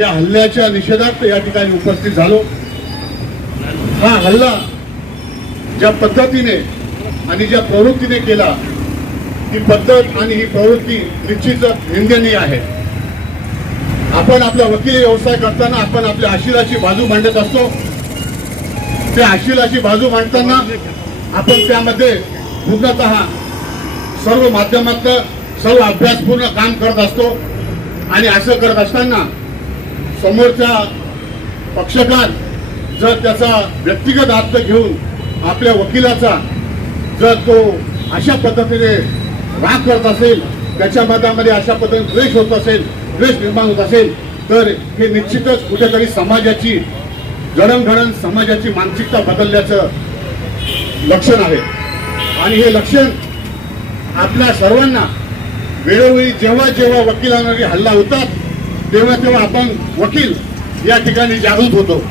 या हल्ल्याच्या निषेधार्थ या ठिकाणी उपस्थित झालो. हा हल्ला ज्या पद्धतीने आणि ज्या प्रवृत्तीने केला ती पद्धत आणि ही प्रवृत्ती निश्चितच निंदनीय आहे. आपण आपला वकील व्यवसाय करताना आपण आपल्या आशिलाची बाजू मांडत असतो. त्या आशिलाची बाजू मांडताना आपण त्यामध्ये पूर्णत सर्व माध्यमातलं सर्व अभ्यासपूर्ण काम करत असतो. आणि असं करत असताना समोरच्या पक्षकार जर त्याचा व्यक्तिगत अर्थ घेऊन आपल्या वकिलाचा जर तो अशा पद्धतीने राग करत असेल त्याच्या मतामध्ये अशा पद्धतीने द्वेष होत असेल द्वेष निर्माण होत असेल तर हे निश्चितच कुठेतरी समाजाची जडणघडण समाजाची मानसिकता बदलल्याचं लक्षण आहे. आणि हे लक्षण आपल्या सर्वांना वेळोवेळी जेव्हा जेव्हा वकिलांवर हल्ला होतात तेव्हा तेव्हा आपण वकील या ठिकाणी जागृत होतो.